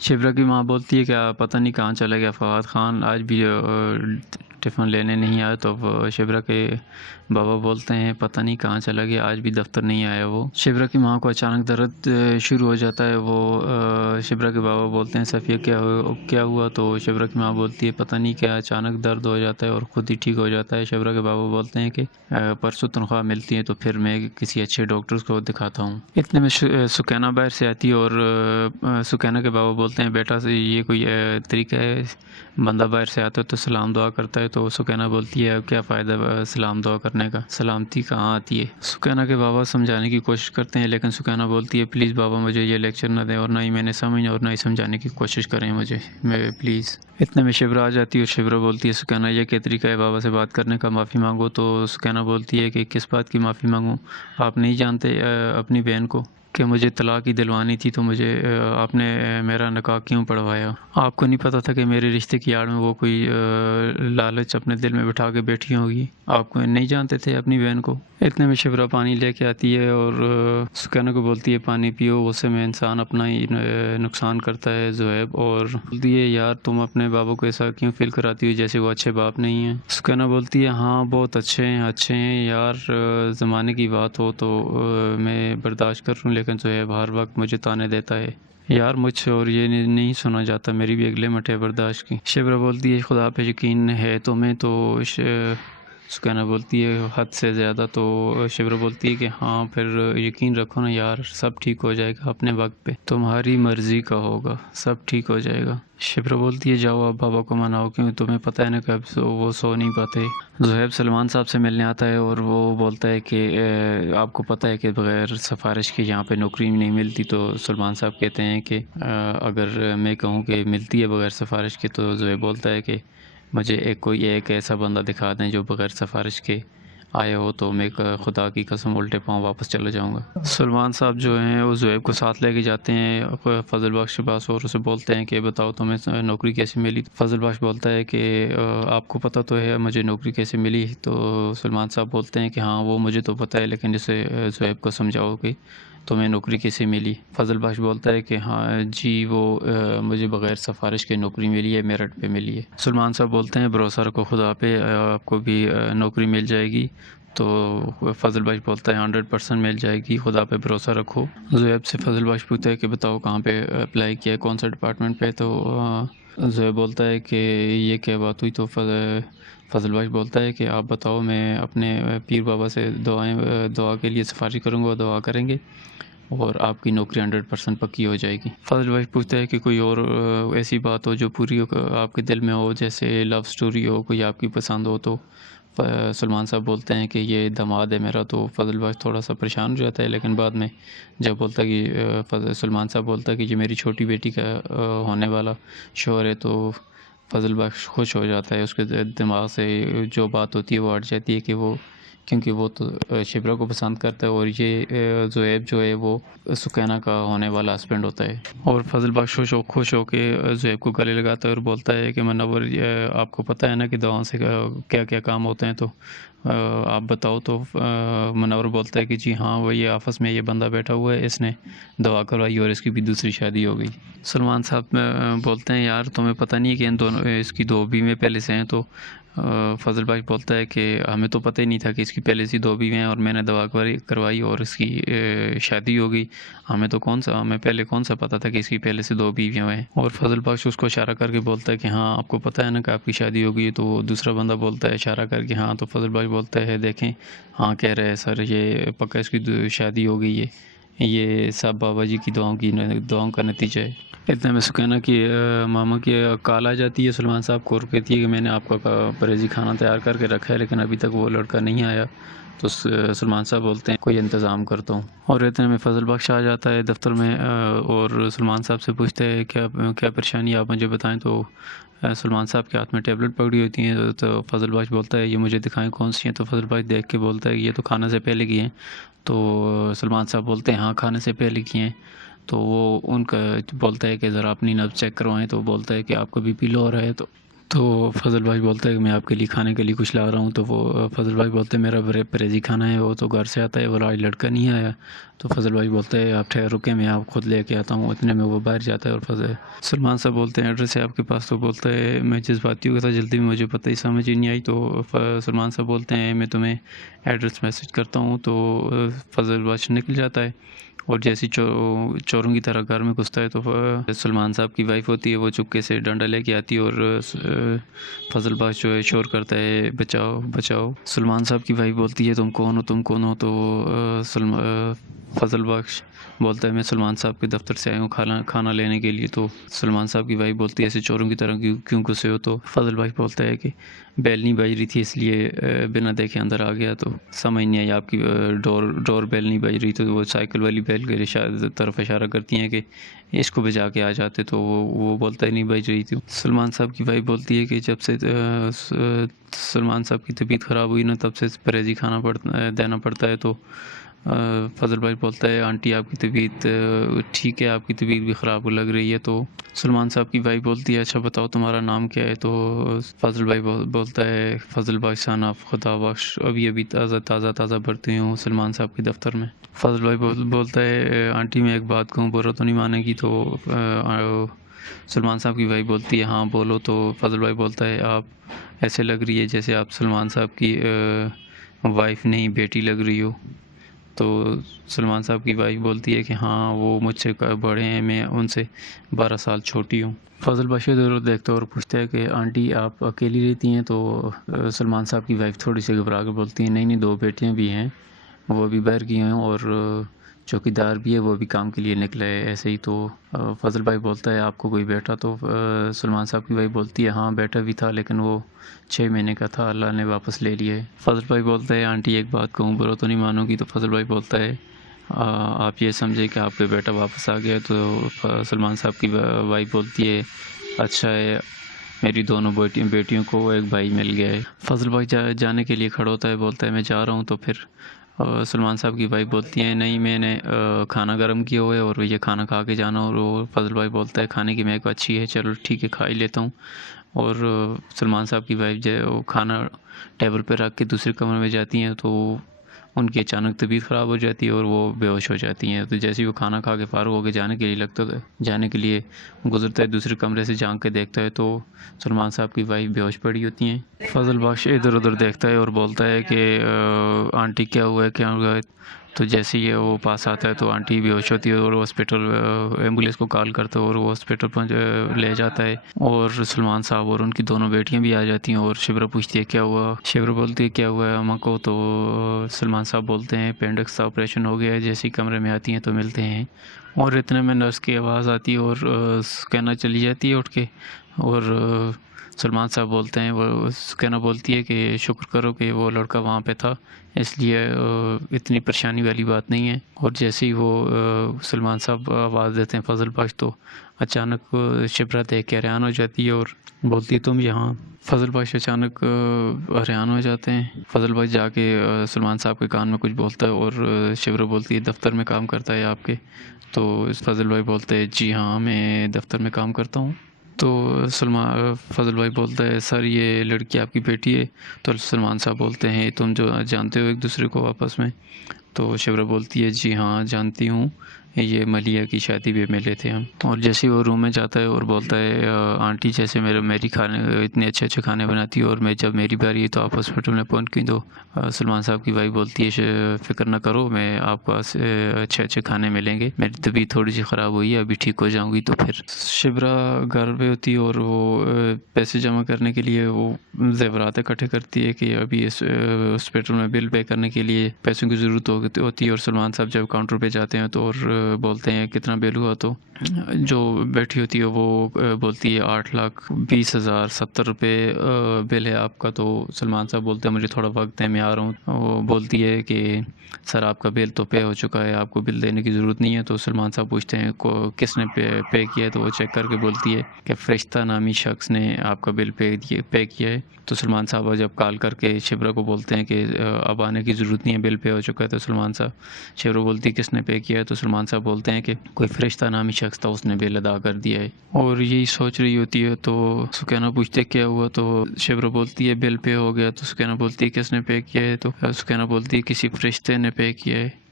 شبرا کی ماں بولتی ہے کہ پتہ نہیں کہاں چلا گیا فواد خان، آج بھی ٹفن لینے نہیں آیا۔ تو شبرا کے بابا بولتے ہیں پتہ نہیں کہاں چلا گیا، آج بھی دفتر نہیں آیا وہ۔ شبرا کی ماں کو اچانک درد شروع ہو جاتا ہے۔ وہ شبرا کے بابا بولتے ہیں صفیہ کیا ہوا؟ تو شبرا کی ماں بولتی ہے پتہ نہیں کیا اچانک درد ہو جاتا ہے اور خود ہی ٹھیک ہو جاتا ہے۔ شبرا کے بابا بولتے ہیں کہ پرسوں تنخواہ ملتی ہے تو پھر میں کسی اچھے ڈاکٹر کو دکھاتا ہوں۔ اتنے میں سکینہ باہر سے آتی ہے اور سکینہ کے بابا بولتے ہیں بیٹا یہ کوئی طریقہ ہے، بندہ باہر سے آتا ہے تو سلام دعا کرتا ہے۔ تو سکینہ بولتی ہے اب کیا فائدہ سلام دعا کرنے کا، سلامتی کہاں آتی ہے۔ سکینہ کے بابا سمجھانے کی کوشش کرتے ہیں لیکن سکینہ بولتی ہے پلیز بابا مجھے یہ لیکچر نہ دیں، اور نہ ہی میں نے سمجھ اور نہ ہی سمجھانے کی کوشش کریں مجھے، میں پلیز۔ اتنے میں شبرا آ جاتی ہے اور شبرا بولتی ہے سکینہ یہ کیا طریقہ ہے بابا سے بات کرنے کا، معافی مانگو۔ تو سکینہ بولتی ہے کہ کس بات کی معافی مانگوں، آپ نہیں جانتے اپنی بہن کو کہ مجھے طلاق ہی دلوانی تھی تو مجھے آپ نے میرا نکاح کیوں پڑھوایا؟ آپ کو نہیں پتہ تھا کہ میرے رشتے کی آڑ میں وہ کوئی لالچ اپنے دل میں بٹھا کے بیٹھی ہوگی؟ آپ کو نہیں جانتے تھے اپنی بہن کو؟ اتنے میں شبرا پانی لے کے آتی ہے اور سکینہ کو بولتی ہے پانی پیو، غصے میں انسان اپنا ہی نقصان کرتا ہے زہیب، اور بولتی ہے یار تم اپنے بابا کو ایسا کیوں فیل کراتی ہو جیسے وہ اچھے باپ نہیں ہیں؟ سکینہ بولتی ہے ہاں بہت اچھے ہیں یار، زمانے کی بات ہو تو میں برداشت کر لوں، لیکن زہیب ہر وقت مجھے تانے دیتا ہے یار، مجھ سے اور یہ نہیں سنا جاتا، میری بھی ایک لمٹ ہے برداشت کی۔ شبرا بولتی ہے خدا پہ یقین ہے تمہیں؟ تو سکینہ بولتی ہے حد سے زیادہ۔ تو شبرا بولتی ہے کہ ہاں پھر یقین رکھو نا یار، سب ٹھیک ہو جائے گا اپنے وقت پہ، تمہاری مرضی کا ہوگا، سب ٹھیک ہو جائے گا۔ شبرا بولتی ہے جاؤ اب بابا کو مناؤ، کیوں تمہیں پتہ ہے نا کب وہ سو نہیں پاتے۔ زہیب سلمان صاحب سے ملنے آتا ہے اور وہ بولتا ہے کہ آپ کو پتہ ہے کہ بغیر سفارش کے یہاں پہ نوکری نہیں ملتی۔ تو سلمان صاحب کہتے ہیں کہ اگر میں کہوں کہ ملتی ہے بغیر سفارش کے، تو زہیب بولتا ہے کہ مجھے کوئی ایک ایسا بندہ دکھا دیں جو بغیر سفارش کے آئے ہو تو میں خدا کی قسم الٹے پاؤں واپس چلا جاؤں گا۔ سلمان صاحب جو ہیں وہ زہیب کو ساتھ لے کے جاتے ہیں فضل بخش کے پاس اور اسے بولتے ہیں کہ بتاؤ تمہیں نوکری کیسے ملی؟ فضل بخش بولتا ہے کہ آپ کو پتہ تو ہے مجھے نوکری کیسے ملی؟ تو سلمان صاحب بولتے ہیں کہ ہاں وہ مجھے تو پتہ ہے، لیکن جسے زہیب کو سمجھاؤ کہ تمہیں نوکری کیسے ملی؟ فضل بخش بولتا ہے کہ ہاں جی وہ مجھے بغیر سفارش کے نوکری ملی ہے، میرٹ پہ ملی ہے۔ سلمان صاحب بولتے ہیں بھروسہ رکھو خدا پہ، آپ کو بھی نوکری مل جائے گی۔ تو فضل بخش بولتا ہے 100% مل جائے گی، خدا پہ بھروسہ رکھو۔ زہیب سے فضل بخش پوچھتا ہے کہ بتاؤ کہاں پہ اپلائی کیا ہے، کون سا ڈپارٹمنٹ پہ؟ تو زہیب بولتا ہے کہ یہ کیا بات ہوئی؟ تو فضل بخش بولتا ہے کہ آپ بتاؤ، میں اپنے پیر بابا سے دعا کے لیے سفارش کروں گا، دعا کریں گے اور آپ کی نوکری 100% پکی ہو جائے گی۔ فضل بخش پوچھتا ہے کہ کوئی اور ایسی بات ہو جو پوری آپ کے دل میں ہو، جیسے لو سٹوری ہو، کوئی آپ کی پسند ہو؟ تو سلمان صاحب بولتے ہیں کہ یہ داماد ہے میرا۔ تو فضل بخش تھوڑا سا پریشان ہو جاتا ہے، لیکن بعد میں جب بولتا ہے کہ سلمان صاحب بولتا ہے کہ یہ میری چھوٹی بیٹی کا ہونے والا شوہر ہے، تو فضل بخش خوش ہو جاتا ہے، اس کے دماغ سے جو بات ہوتی ہے وہ ہٹ جاتی ہے کہ وہ، کیونکہ وہ تو شبرا کو پسند کرتا ہے اور یہ زہیب جو ہے وہ سکینہ کا ہونے والا ہسبینڈ ہوتا ہے۔ اور فضل بخش خوش ہو کے زہیب کو گلے لگاتا ہے اور بولتا ہے کہ منور آپ کو پتہ ہے نا کہ دعاؤں سے کیا کیا کام ہوتے ہیں، تو آپ بتاؤ۔ تو منور بولتا ہے کہ جی ہاں وہ یہ آفس میں یہ بندہ بیٹھا ہوا ہے، اس نے دعا کروائی اور اس کی بھی دوسری شادی ہو گئی۔ سلمان صاحب بولتے ہیں یار تمہیں پتہ نہیں ہے کہ ان دونوں اس کی دو بیویں پہلے سے ہیں؟ تو فضل بخش بولتا ہے کہ ہمیں تو پتہ ہی نہیں تھا کہ اس کی پہلے سے دو بیویں ہیں اور میں نے دعا کروائی اور اس کی شادی ہو گئی، ہمیں پہلے کون سا پتہ تھا کہ اس کی پہلے سے دو بیویاں ہیں؟ اور فضل بخش اس کو اشارہ کر کے بولتا ہے کہ ہاں آپ کو پتہ ہے نا کہ آپ کی شادی ہو گئی؟ تو دوسرا بندہ بولتا ہے اشارہ کر کے ہاں۔ تو فضل بخش بولتا ہے دیکھیں ہاں کہہ رہے ہیں سر، یہ پکا اس کی شادی ہو گئی ہے، یہ سب بابا جی کی دعاؤں کا نتیجہ ہے۔ اتنے میں سکینہ کی ماما کی کال آ جاتی ہے سلمان صاحب کو اور کہتی ہے کہ میں نے آپ کا پرہیزی کھانا تیار کر کے رکھا ہے لیکن ابھی تک وہ لڑکا نہیں آیا۔ تو سلمان صاحب بولتے ہیں کوئی انتظام کرتا ہوں۔ اور اتنے میں فضل بخش آ جاتا ہے دفتر میں اور سلمان صاحب سے پوچھتے ہیں کیا پریشانی آپ مجھے بتائیں؟ تو سلمان صاحب کے ہاتھ میں ٹیبلٹ پکڑی ہوتی ہیں، تو فضل بخش بولتا ہے یہ مجھے دکھائیں کون سی ہیں؟ تو فضل بخش دیکھ کے بولتا ہے یہ تو کھانے سے پہلے کی ہیں۔ تو سلمان صاحب بولتے ہیں ہاں کھانے سے پہلے کی ہیں۔ تو وہ ان کا بولتا ہے کہ ذرا اپنی نبض چیک کروائیں۔ تو بولتا ہے کہ آپ کا بی پی لو ہو رہا ہے؟ تو تو فضل بھائی بولتا ہے کہ میں آپ کے لیے کھانے کے لیے کچھ لا رہا ہوں، تو وہ فضل بھائی بولتے ہیں میرا پریزی کھانا ہے، وہ تو گھر سے آتا ہے، وہ آج لڑکا نہیں آیا۔ تو فضل بھائی بولتا ہے آپ ٹھہر رکے، میں آپ خود لے کے آتا ہوں۔ اتنے میں وہ باہر جاتا ہے اور سلمان صاحب بولتے ہیں ایڈریس ہے آپ کے پاس؟ تو بولتا ہے میں جذباتی ہو گیا تھا جلدی میں، مجھے پتہ ہی سمجھ ہی نہیں آئی۔ تو سلمان صاحب بولتے ہیں میں تمہیں ایڈریس میسج کرتا ہوں۔ تو فضل بادشاہ نکل جاتا ہے اور جیسے چوروں کی طرح گھر میں گھستا ہے تو سلمان صاحب کی وائف ہوتی ہے، وہ چپکے سے ڈنڈا لے کے آتی ہے اور فضل بخش جو ہے شور کرتا ہے بچاؤ بچاؤ۔ سلمان صاحب کی وائف بولتی ہے تم کون ہو تم کون ہو؟ تو فضل بخش بولتا ہے میں سلمان صاحب کے دفتر سے آیا ہوں کھانا لینے کے لیے۔ تو سلمان صاحب کی وائف بولتی ہے ایسے چوروں کی طرح کیوں گھسے ہو؟ تو فضل بخش بولتا ہے کہ بیل نہیں بج رہی تھی اس لیے بنا دیکھے اندر آ گیا، تو سمجھ نہیں آئی آپ کی ڈور بیل نہیں بج رہی، تو وہ سائیکل والی بیل کے طرف اشارہ کرتی ہیں کہ اس کو بجا کے آ جاتے، تو وہ بولتا ہے نہیں بج رہی تھی۔ سلمان صاحب کی وائف بولتی ہے کہ جب سے سلمان صاحب کی طبیعت خراب ہوئی نا تب سے پرہیزی کھانا دینا پڑتا ہے۔ تو فضل بھائی بولتا ہے آنٹی آپ کی طبیعت ٹھیک ہے، آپ کی طبیعت بھی خراب لگ رہی ہے۔ تو سلمان صاحب کی وائف بولتی ہے اچھا بتاؤ تمہارا نام کیا ہے؟ تو فضل بھائی بولتا ہے فضل بخش ثناف خدا بخش، ابھی تازہ بھرتی ہوں سلمان صاحب کے دفتر میں۔ فضل بھائی بولتا ہے آنٹی میں ایک بات کہوں برا تو نہیں مانے گی؟ تو سلمان صاحب کی وائف بولتی ہے ہاں بولو۔ تو فضل بھائی بولتا ہے آپ ایسے لگ رہی ہے جیسے آپ سلمان صاحب کی وائف نہیں بیٹی لگ رہی ہو۔ تو سلمان صاحب کی وائف بولتی ہے کہ ہاں وہ مجھ سے بڑے ہیں، میں ان سے 12 سال چھوٹی ہوں۔ فضل بخش ادھر دیکھتا ہے اور پوچھتا ہے کہ آنٹی آپ اکیلی رہتی ہیں؟ تو سلمان صاحب کی وائف تھوڑی سی گھبرا کے بولتی ہیں نہیں 2 بیٹیاں بھی ہیں، وہ بھی باہر کی ہیں اور چوکیدار بھی ہے، وہ بھی کام کے لیے نکلا ہے ایسے ہی۔ تو فضل بھائی بولتا ہے آپ کو کوئی بیٹا؟ تو سلمان صاحب کی وائف بولتی ہے ہاں بیٹا بھی تھا لیکن وہ 6 مہینے کا تھا، اللہ نے واپس لے لیا ہے۔ فضل بھائی بولتا ہے آنٹی ایک بات کہوں برا تو نہیں مانو گی؟ تو فضل بھائی بولتا ہے آپ یہ سمجھے کہ آپ کا بیٹا واپس آ گیا؟ تو سلمان صاحب کی وائف بولتی ہے اچھا ہے میری دونوں بیٹیوں کو ایک بھائی مل گیا ہے۔ فضل بھائی جانے کے لیے کھڑا ہوتا ہے، بولتا ہے میں جا رہا ہوں۔ تو پھر سلمان صاحب کی وائف بولتی ہیں نہیں میں نے کھانا گرم کیا ہوا ہے اور یہ کھانا کھا کے جانا، اور وہ فضل بھائی بولتا ہے کھانے کی مہک اچھی ہے چلو ٹھیک ہے کھا ہی لیتا ہوں۔ اور سلمان صاحب کی وائف جو ہے وہ کھانا ٹیبل پہ رکھ کے دوسرے کمرے میں جاتی ہیں، تو ان کی اچانک طبیعت خراب ہو جاتی ہے اور وہ بے ہوش ہو جاتی ہیں۔ تو جیسے ہی وہ کھانا کھا کے فارغ ہو کے جانے کے لیے گزرتا ہے دوسرے کمرے سے جھانک کے دیکھتا ہے تو سلمان صاحب کی وائف بے ہوش پڑی ہوتی ہیں۔ فضل بخش ادھر ادھر دیکھتا ہے اور بولتا ہے کہ آنٹی کیا ہوا ہے کیا ہوا ہے؟ تو جیسے ہی وہ پاس آتا ہے تو آنٹی بے ہوش ہوتی ہے اور ہاسپٹل ایمبولینس کو کال کرتا ہے اور وہ ہاسپٹل لے جاتا ہے، اور سلمان صاحب اور ان کی دونوں بیٹیاں بھی آ جاتی ہیں۔ اور شبرا پوچھتی ہے کیا ہوا؟ شبرا بولتی ہے کیا ہوا ہے اماں کو؟ تو سلمان صاحب بولتے ہیں اپینڈکس کا آپریشن ہو گیا ہے، جیسے ہی کمرے میں آتی ہیں تو ملتے ہیں، اور اتنے میں نرس کی آواز آتی ہے اور کہنا چلی جاتی ہے اٹھ کے، اور سلمان صاحب بولتے ہیں وہ کہنا بولتی ہے کہ شکر کرو کہ وہ لڑکا وہاں پہ تھا، اس لیے اتنی پریشانی والی بات نہیں ہے۔ اور جیسے ہی وہ سلمان صاحب آواز دیتے ہیں فضل بخش، تو اچانک شبرا دیکھ کے حیران ہو جاتی ہے اور بولتی ہے تم یہاں؟ فضل بخش اچانک حیران ہو جاتے ہیں۔ فضل بخش جا کے سلمان صاحب کے کان میں کچھ بولتا ہے اور شبرا بولتی ہے دفتر میں کام کرتا ہے آپ کے؟ تو فضل بھائی بولتے ہیں جی ہاں میں دفتر میں کام کرتا ہوں۔ تو فضل بھائی بولتا ہے سر یہ لڑکی آپ کی بیٹی ہے؟ تو سلمان صاحب بولتے ہیں تم جو جانتے ہو ایک دوسرے کو آپس میں؟ تو شبرا بولتی ہے جی ہاں جانتی ہوں، یہ ملیہ کی شادی پہ ملے تھے ہم۔ اور جیسے ہی وہ روم میں جاتا ہے اور بولتا ہے آنٹی جیسے میری کھانے اتنے اچھے کھانے بناتی ہے اور میں جب میری باری ہے تو آپ ہاسپٹل میں پہنچ گئی۔ تو سلمان صاحب کی وائف بولتی ہے فکر نہ کرو میں آپ کو اچھے کھانے ملیں گے، میری طبیعت تھوڑی سی خراب ہوئی ہے ابھی ٹھیک ہو جاؤں گی۔ تو پھر شبرا گھر پہ ہوتی ہے اور وہ پیسے جمع کرنے کے لیے وہ زیورات اکٹھے کرتی ہے کہ ابھی اس ہاسپٹل میں بل پے کرنے کے لیے پیسوں کی ضرورت ہوتی ہے۔ اور سلمان صاحب جب کاؤنٹر پہ جاتے ہیں تو اور بولتے ہیں کتنا بل ہوا؟ تو جو بیٹھی ہوتی ہے وہ بولتی ہے 8,20,070 روپے بل ہے آپ کا۔ تو سلمان صاحب بولتے ہیں مجھے تھوڑا وقت ہے میں آ رہا ہوں۔ وہ بولتی ہے کہ سر آپ کا بل تو پے ہو چکا ہے، آپ کو بل دینے کی ضرورت نہیں ہے۔ تو سلمان صاحب پوچھتے ہیں کس نے پے کیا ہے؟ تو وہ چیک کر کے بولتی ہے کہ فرشتہ نامی شخص نے آپ کا بل پے کیا ہے۔ تو سلمان صاحب جب کال کر کے شبرا کو بولتے ہیں کہ اب آنے کی ضرورت نہیں ہے بل پے ہو چکا ہے، تو سلمان صاحب۔ شیبرا بولتی کس نے پے کیا ہے؟ تو سلمان صاحب بولتے ہیں کہ کوئی فرشتہ نامی شخص تھا، اس نے بل ادا کر دیا ہے۔ اور یہی سوچ رہی ہوتی ہے تو سکینہ پوچھتے کیا ہوا؟ تو شیبرا بولتی ہے بل پے ہو گیا۔ تو سکینہ بولتی ہے کس نے پے کیا ہے؟ تو سکینہ بولتی ہے کسی فرشتے نے پے کیا ہے۔